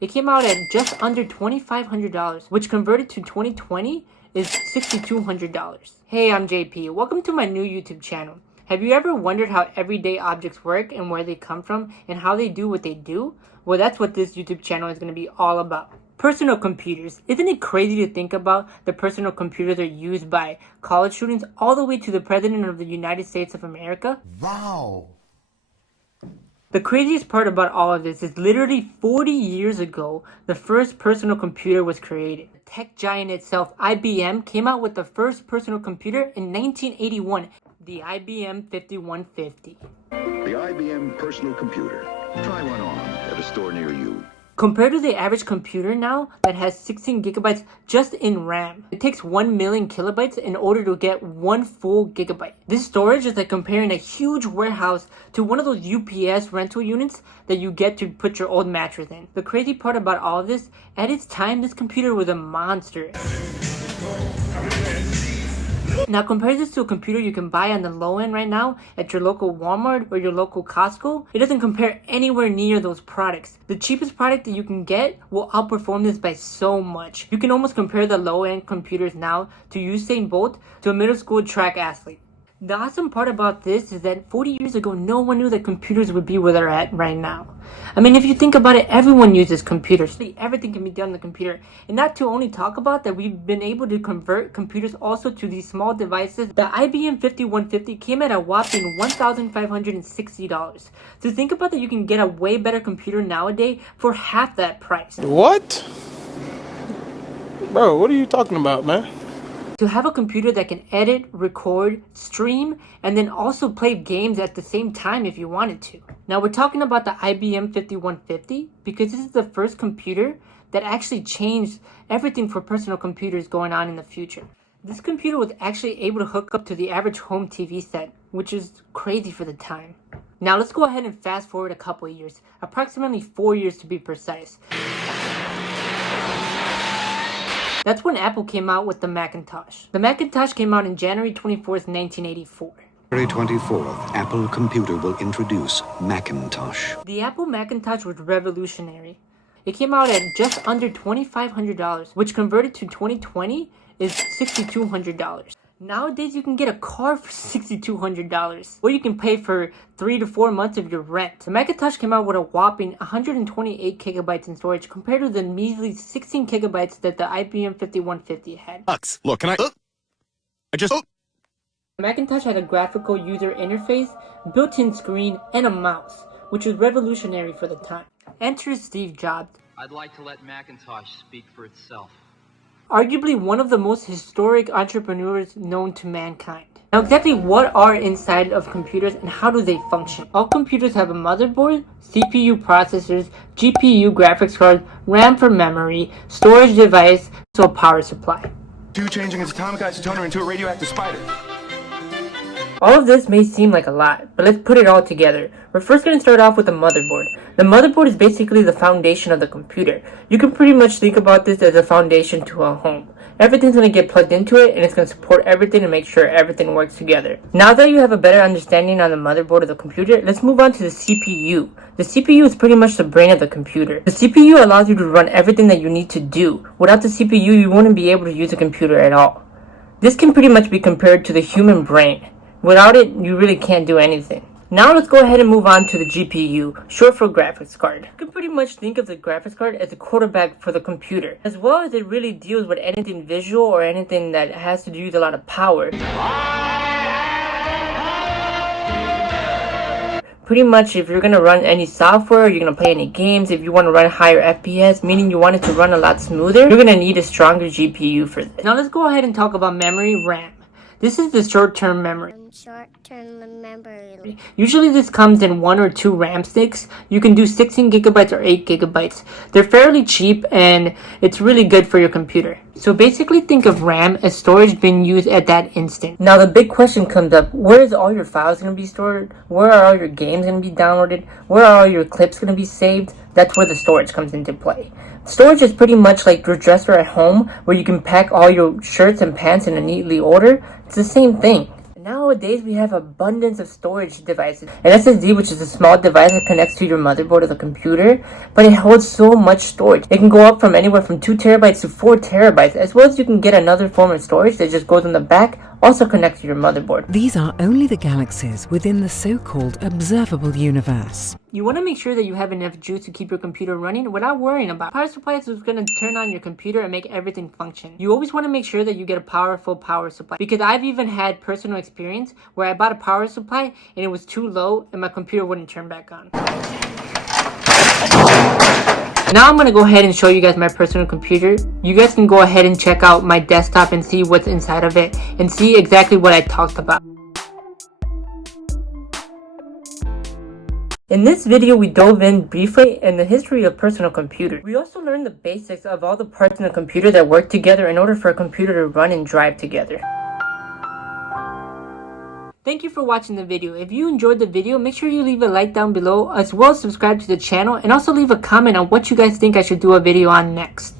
It came out at just under $2,500, which converted to 2020 is $6,200. Hey, I'm JP. Welcome to my new YouTube channel. Have you ever wondered how everyday objects work and where they come from and how they do what they do? Well, that's what this YouTube channel is going to be all about. Personal computers. Isn't it crazy to think about the personal computers are used by college students all the way to the President of the United States of America? Wow. The craziest part about all of this is literally 40 years ago, the first personal computer was created. The tech giant itself, IBM, came out with the first personal computer in 1981, the IBM 5150. The IBM personal computer. Try one on at a store near you. Compared to the average computer now that has 16 gigabytes just in RAM, it takes 1 million kilobytes in order to get 1 full gigabyte. This storage is like comparing a huge warehouse to one of those UPS rental units that you get to put your old mattress in. The crazy part about all of this, at its time, this computer was a monster. Now compare this to a computer you can buy on the low end right now at your local Walmart or your local Costco. It doesn't compare anywhere near those products. The cheapest product that you can get will outperform this by so much. You can almost compare the low end computers now to Usain Bolt to a middle school track athlete. The awesome part about this is that 40 years ago, no one knew that computers would be where they're at right now. I mean, if you think about it, everyone uses computers. Everything can be done on the computer. And not to only talk about that, we've been able to convert computers also to these small devices. The IBM 5150 came at a whopping $1,560. So think about that, you can get a way better computer nowadays for half that price. What? Bro, what are you talking about, man? To have a computer that can edit, record, stream, and then also play games at the same time if you wanted to. Now we're talking about the IBM 5150 because this is the first computer that actually changed everything for personal computers going on in the future. This computer was actually able to hook up to the average home TV set, which is crazy for the time. Now let's go ahead and fast forward a couple of years, approximately 4 years to be precise. That's when Apple came out with the Macintosh. The Macintosh came out in January 24th, 1984. January 24th, Apple Computer will introduce Macintosh. The Apple Macintosh was revolutionary. It came out at just under $2,500, which converted to 2020 is $6,200. Nowadays, you can get a car for $6,200, or you can pay for 3 to 4 months of your rent. The Macintosh came out with a whopping 128 gigabytes in storage compared to the measly 16 gigabytes that the IBM 5150 had. Look, can I... The Macintosh had a graphical user interface, built-in screen, and a mouse, which was revolutionary for the time. Enter Steve Jobs. I'd like to let Macintosh speak for itself. Arguably one of the most historic entrepreneurs known to mankind. Now exactly what are inside of computers and how do they function? All computers have a motherboard, CPU processors, GPU graphics card, RAM for memory, storage device, so a power supply. Changing its atomic isotoner into a radioactive spider. All of this may seem like a lot, but let's put it all together. We're first going to start off with the motherboard. The motherboard is basically the foundation of the computer. You can pretty much think about this as a foundation to a home. Everything's going to get plugged into it and it's going to support everything and make sure everything works together. Now that you have a better understanding on the motherboard of the computer, let's move on to the CPU. The CPU is pretty much the brain of the computer. The CPU allows you to run everything that you need to do. Without the CPU, you wouldn't be able to use a computer at all. This can pretty much be compared to the human brain. Without it, you really can't do anything. Now let's go ahead and move on to the GPU, short for graphics card. You can pretty much think of the graphics card as a quarterback for the computer, as well as it really deals with anything visual or anything that has to use a lot of power. Pretty much if you're going to run any software, you're going to play any games, if you want to run higher FPS, meaning you want it to run a lot smoother, you're going to need a stronger GPU for this. Now let's go ahead and talk about memory, RAM. This is the short-term memory. Short-term memory. Usually this comes in 1 or 2 RAM sticks. You can do 16 gigabytes or 8 gigabytes. They're fairly cheap and it's really good for your computer. So basically think of RAM as storage being used at that instant. Now the big question comes up, where is all your files going to be stored? Where are all your games going to be downloaded? Where are all your clips going to be saved? That's where the storage comes into play. Storage is pretty much like your dresser at home where you can pack all your shirts and pants in a neatly order. It's the same thing. Now nowadays we have abundance of storage devices. An SSD, which is a small device that connects to your motherboard of the computer, but it holds so much storage. It can go up from anywhere from 2 terabytes to 4 terabytes, as well as you can get another form of storage that just goes on the back, also connect to your motherboard. These are only the galaxies within the so-called observable universe. You want to make sure that you have enough juice to keep your computer running without worrying about power supplies is going to turn on your computer and make everything function. You always want to make sure that you get a powerful power supply, because I've even had personal experience where I bought a power supply and it was too low and my computer wouldn't turn back on. Now I'm going to go ahead and show you guys my personal computer. You guys can go ahead and check out my desktop and see what's inside of it and see exactly what I talked about. In this video, we dove in briefly in the history of personal computers. We also learned the basics of all the parts in a computer that work together in order for a computer to run and drive together. Thank you for watching the video. If you enjoyed the video, make sure you leave a like down below, as well as subscribe to the channel, and also leave a comment on what you guys think I should do a video on next.